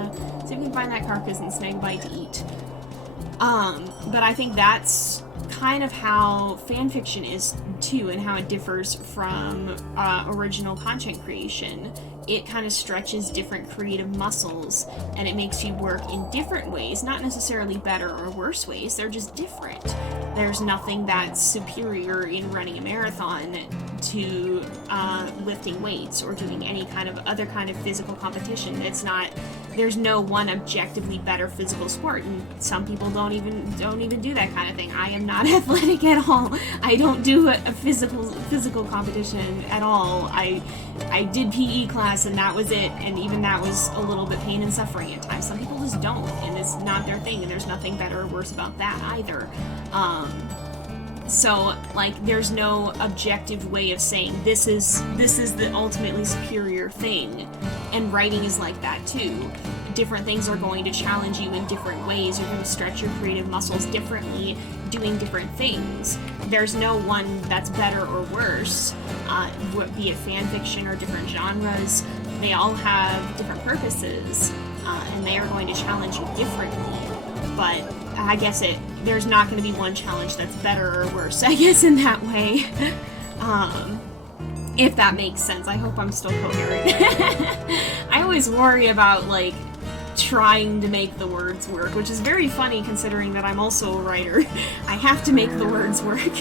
find that carcass and snag a bite to eat. But I think that's kind of how fanfiction is too, and how it differs from original content creation. It kind of stretches different creative muscles, and it makes you work in different ways, not necessarily better or worse ways, they're just different. There's nothing that's superior in running a marathon to lifting weights or doing any kind of other kind of physical competition. There's no one objectively better physical sport, and some people don't even do that kind of thing. I am not athletic at all. I don't do a physical competition at all. I did PE class, and that was it, and even that was a little bit pain and suffering at times. Some people just don't, and it's not their thing, and there's nothing better or worse about that either. So, like, there's no objective way of saying this is the ultimately superior thing, and writing is like that too. Different things are going to challenge you in different ways. You're going to stretch your creative muscles differently, doing different things. There's no one that's better or worse, be it fan fiction or different genres. They all have different purposes, and they are going to challenge you differently. But I guess there's not going to be one challenge that's better or worse, I guess, in that way. If that makes sense. I hope I'm still coherent. I always worry about, like, trying to make the words work, which is very funny considering that I'm also a writer. I have to make the words work.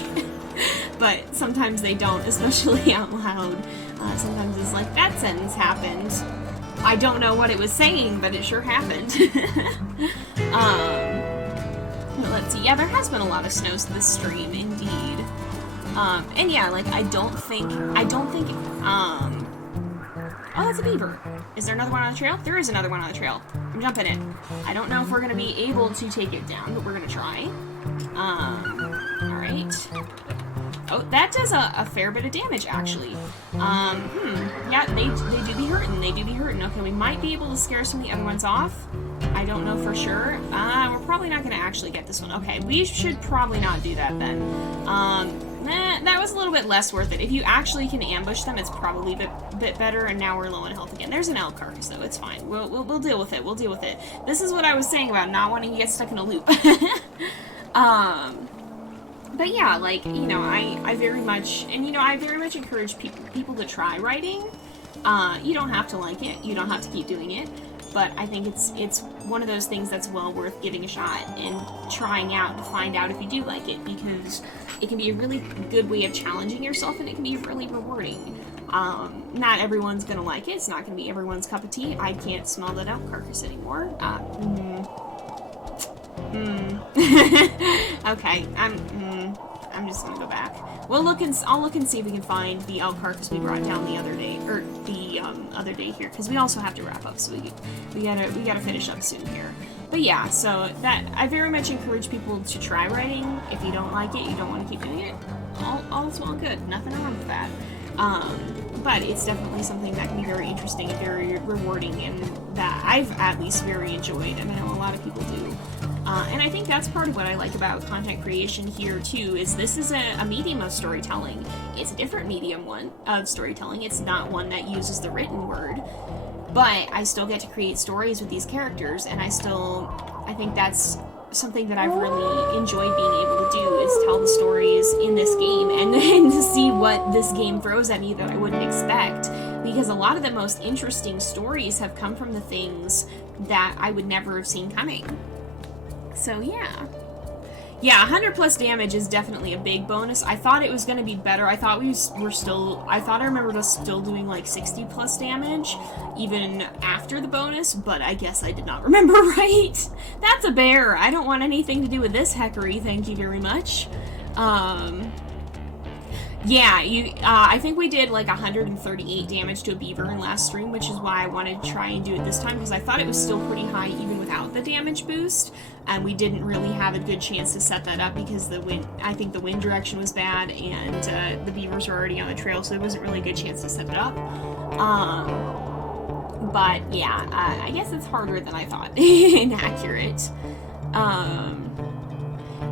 But sometimes they don't, especially out loud. Sometimes it's like, that sentence happened. I don't know what it was saying, but it sure happened. Let's see. Yeah, there has been a lot of snows this stream, indeed. And yeah, like, I don't think, oh, that's a beaver. Is there another one on the trail? There is another one on the trail. I'm jumping it. I don't know if we're gonna be able to take it down, but we're gonna try. Alright. Oh, that does a fair bit of damage, actually. Yeah, they do be hurting. They do be hurting. Okay, we might be able to scare some of the other ones off. I don't know for sure. We're probably not going to actually get this one. Okay, we should probably not do that then. That was a little bit less worth it. If you actually can ambush them, it's probably a bit better, and now we're low on health again. There's an elk carcass, though. It's fine. We'll deal with it. We'll deal with it. This is what I was saying about not wanting to get stuck in a loop. But yeah, like, you know, I very much encourage people to try writing. You don't have to like it. You don't have to keep doing it. But I think it's one of those things that's well worth giving a shot and trying out to find out if you do like it, because it can be a really good way of challenging yourself, and it can be really rewarding. Not everyone's gonna like it. It's not gonna be everyone's cup of tea. I can't smell that elk carcass anymore. Okay, I'm just gonna go back. I'll look and see if we can find the elk carcass we brought down the other day, or the other day here, because we also have to wrap up, so we gotta finish up soon here. But yeah, so that I very much encourage people to try writing. If you don't like it, you don't want to keep doing it, all's well and good. Nothing wrong with that. But it's definitely something that can be very interesting and very rewarding, and that I've at least very enjoyed, and I know a lot of people do. And I think that's part of what I like about content creation here, too, is this is a medium of storytelling. It's a different medium of storytelling. It's not one that uses the written word, but I still get to create stories with these characters, and I think that's something that I've really enjoyed being able to do, is tell the stories in this game, and to see what this game throws at me that I wouldn't expect, because a lot of the most interesting stories have come from the things that I would never have seen coming. So yeah, 100 plus damage is definitely a big bonus. I thought it was going to be better. I thought I remembered us still doing like 60 plus damage even after the bonus, but I guess I did not remember right. That's a bear. I don't want anything to do with this heckery, thank you very much. Yeah, I think we did like 138 damage to a beaver in last stream, which is why I wanted to try and do it this time, because I thought it was still pretty high even without the damage boost, and we didn't really have a good chance to set that up because I think the wind direction was bad, and the beavers are already on the trail, so there wasn't really a good chance to set it up. But yeah, I guess it's harder than I thought. Inaccurate.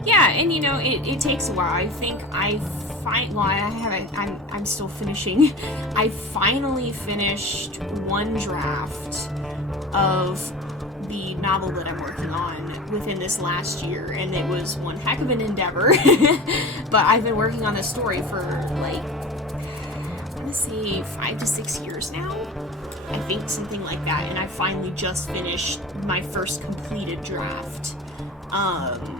Yeah, and you know, it takes a while. I think I'm still finishing. I finally finished one draft of the novel that I'm working on within this last year, and it was one heck of an endeavor. But I've been working on this story for like, I'm gonna say 5 to 6 years now. I think something like that, and I finally just finished my first completed draft.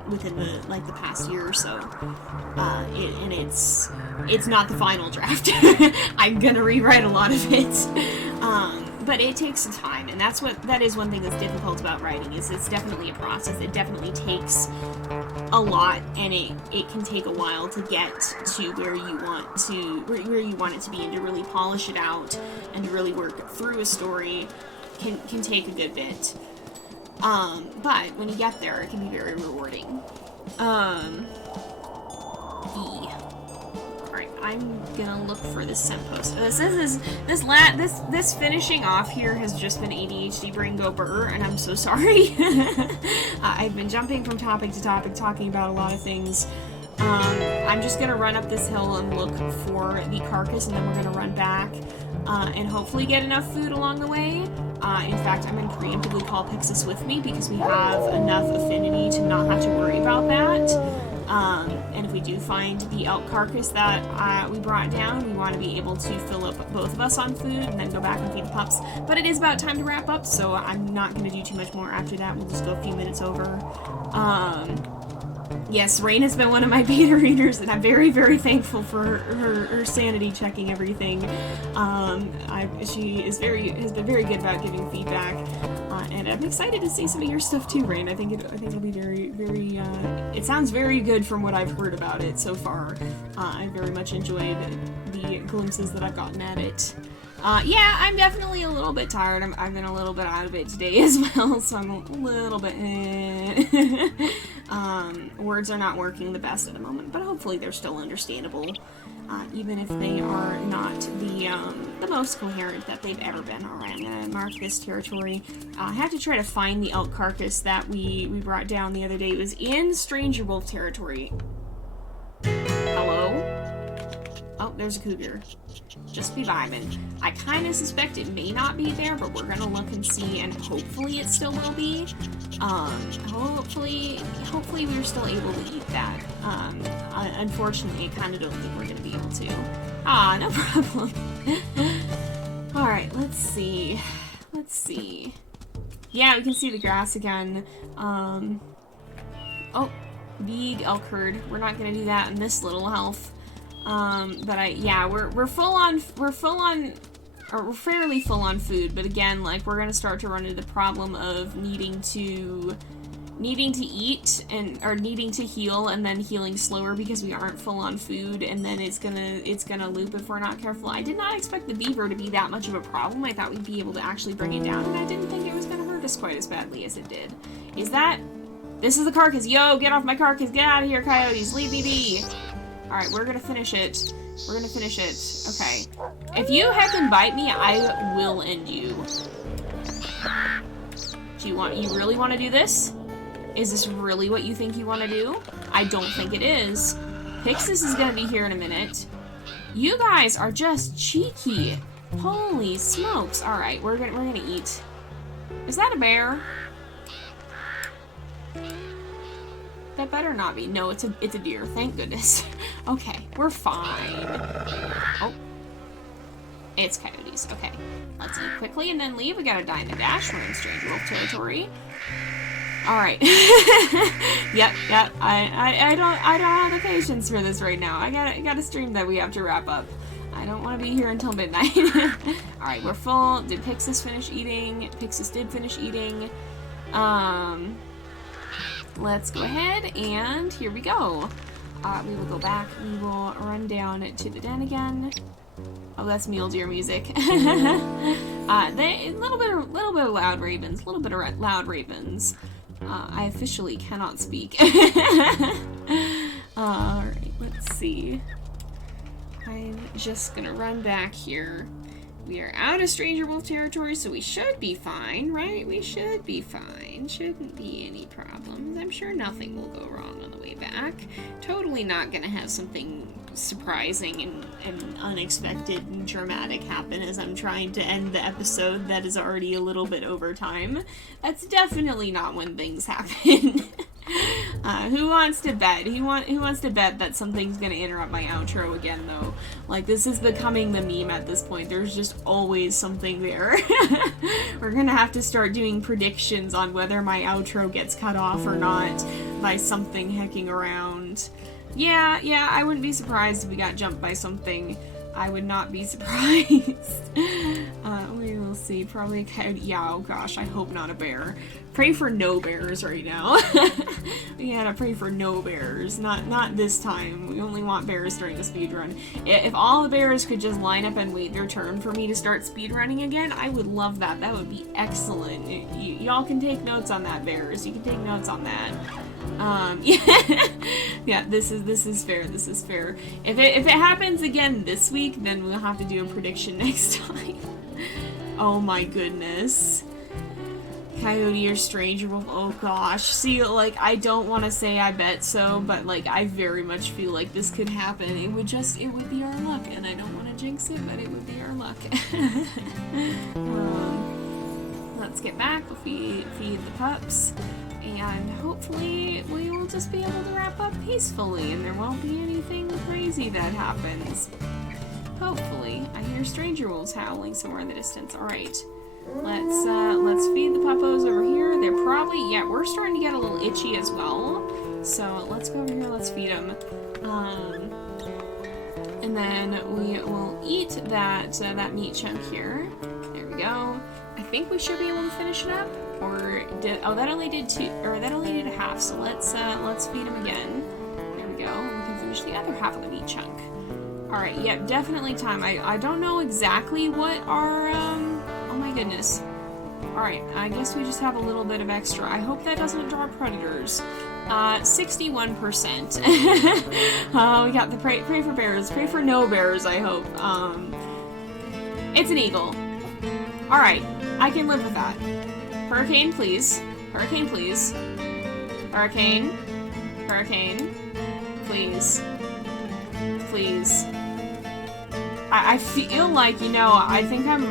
Within the past year or so, and it's not the final draft. I'm gonna rewrite a lot of it, but it takes some time, and that is one thing that's difficult about writing, is it's definitely a process. It definitely takes a lot, and it can take a while to get to where you want it to be, and to really polish it out and to really work through a story can take a good bit. But when you get there, it can be very rewarding. Alright, I'm gonna look for this scent post. This finishing off here has just been ADHD brain go burr, and I'm so sorry. I've been jumping from topic to topic, talking about a lot of things. I'm just gonna run up this hill and look for the carcass, and then we're gonna run back, and hopefully get enough food along the way. In fact, I'm going to preemptively call Pixis with me, because we have enough affinity to not have to worry about that. And if we do find the elk carcass that we brought down, we want to be able to fill up both of us on food and then go back and feed the pups. But it is about time to wrap up, so I'm not going to do too much more after that. We'll just go a few minutes over. Yes, Rain has been one of my beta readers, and I'm very, very thankful for her sanity checking everything. She has been very good about giving feedback, and I'm excited to see some of your stuff too, Rain. I think it'll be very, very. It sounds very good from what I've heard about it so far. I very much enjoyed the glimpses that I've gotten at it. Yeah, I'm definitely a little bit tired. I've been a little bit out of it today as well, so I'm a little bit Words are not working the best at the moment, but hopefully they're still understandable, even if they are not the most coherent that they've ever been. Alright, I'm gonna mark this territory. I have to try to find the elk carcass that we brought down the other day. It was in Stranger Wolf territory. Hello? Oh, there's a cougar. Just be vibing. I kind of suspect it may not be there, but we're gonna look and see, and hopefully it still will be. Hopefully we're still able to eat that. Unfortunately, I kind of don't think we're gonna be able to. Ah, no problem. Alright, let's see. Yeah, we can see the grass again. Oh, big elk herd. We're not gonna do that in this little health. But we're fairly full on food, but again, like, we're gonna start to run into the problem of needing to eat or needing to heal, and then healing slower because we aren't full on food, and then it's gonna loop if we're not careful. I did not expect the beaver to be that much of a problem. I thought we'd be able to actually bring it down, and I didn't think it was gonna hurt us quite as badly as it did. This is the carcass. Yo, get off my carcass. Get out of here, coyotes. Leave me be. Alright, we're gonna finish it. Okay. If you heckin' bite me, I will end you. You really want to do this? Is this really what you think you want to do? I don't think it is. Pixis is gonna be here in a minute. You guys are just cheeky. Holy smokes. Alright, we're gonna eat. Is that a bear? That better not be. No, it's a deer. Thank goodness. Okay, we're fine. Oh. It's coyotes. Okay. Let's eat quickly and then leave. We gotta dine and dash. We're in Stranger Wolf territory. Alright. Yep. I don't have the patience for this right now. I got a stream that we have to wrap up. I don't want to be here until midnight. Alright, we're full. Did Pixis finish eating? Pixis did finish eating. Let's go ahead, and here we go. We will go back. We will run down to the den again. Oh, that's mule deer music. A little bit of loud ravens. A little bit of loud ravens. I officially cannot speak. Alright, let's see. I'm just gonna run back here. We are out of Stranger Wolf territory, so we should be fine, right? We should be fine. Shouldn't be any problems. I'm sure nothing will go wrong on the way back. Totally not gonna have something surprising and unexpected and dramatic happen as I'm trying to end the episode that is already a little bit over time. That's definitely not when things happen. Who wants to bet? Who wants to bet that something's gonna interrupt my outro again, though? Like, this is becoming the meme at this point. There's just always something there. We're gonna have to start doing predictions on whether my outro gets cut off or not by something hecking around. Yeah, I wouldn't be surprised if we got jumped by something. I would not be surprised. We will see. Probably a coyote. Yeah, oh gosh, I hope not a bear. Pray for no bears right now. We gotta pray for no bears. Not this time. We only want bears during the speedrun. If all the bears could just line up and wait their turn for me to start speedrunning again, I would love that. That would be excellent. Y'all can take notes on that, bears. You can take notes on that. Yeah, this is fair. This is fair. If it happens again this week, then we'll have to do a prediction next time. Oh my goodness. Coyote or Stranger Wolf. Oh gosh. See, like, I don't want to say I bet so, but like, I very much feel like this could happen. It would be our luck, and I don't want to jinx it, but it would be our luck. Let's get back. We'll feed the pups. And hopefully we will just be able to wrap up peacefully and there won't be anything crazy that happens. Hopefully. I hear stranger wolves howling somewhere in the distance. Alright. Let's feed the puppos over here. They're probably, yeah, we're starting to get a little itchy as well. So let's go over here, let's feed them. And then we will eat that meat chunk here. There we go. I think we should be able to finish it up. That only did a half, so let's feed him again. There we go. We can finish the other half of the meat chunk. Alright, yep, definitely time. I don't know exactly what our, oh my goodness. Alright, I guess we just have a little bit of extra. I hope that doesn't draw predators. 61%. We got the pray for bears. Pray for no bears, I hope. It's an eagle. Alright, I can live with that. Hurricane, please. Hurricane, please. Hurricane. Hurricane. Please. Please. I feel like, you know, I think I'm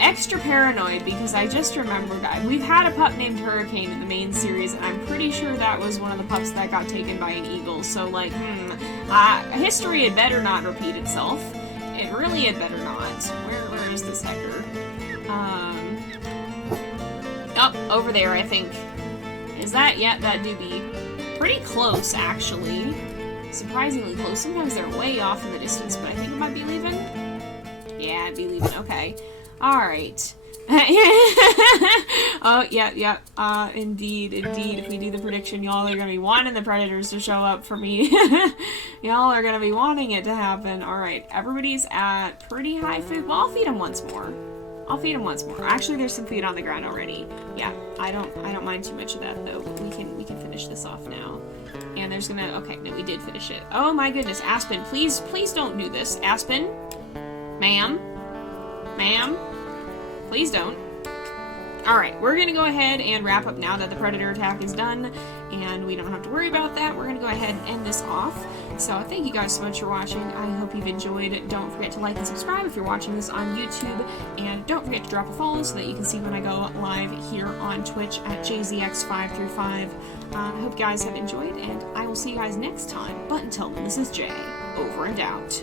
extra paranoid because I just remembered we've had a pup named Hurricane in the main series, and I'm pretty sure that was one of the pups that got taken by an eagle. So, like, history had better not repeat itself. It really had better not. Where is this hecker? Oh, over there, I think. Is that? Yeah, that do be pretty close, actually. Surprisingly close. Sometimes they're way off in the distance, but I think it might be leaving. Yeah, it'd be leaving. Okay. Alright. Oh, yeah. Indeed. If we do the prediction, y'all are gonna be wanting the predators to show up for me. Y'all are gonna be wanting it to happen. Alright, everybody's at pretty high food. Well, I'll feed them once more. Actually, there's some food on the ground already. Yeah, I don't mind too much of that, though. We can finish this off now. And there's gonna... Okay, no, we did finish it. Oh my goodness, Aspen, please don't do this. Aspen? Ma'am? Please don't. Alright, we're gonna go ahead and wrap up now that the predator attack is done, and we don't have to worry about that. We're gonna go ahead and end this off. So thank you guys so much for watching. I hope you've enjoyed. Don't forget to like and subscribe if you're watching this on YouTube, and don't forget to drop a follow so that you can see when I go live here on Twitch at JZX535. I hope you guys have enjoyed, and I will see you guys next time. But until then, this is Jay, over and out.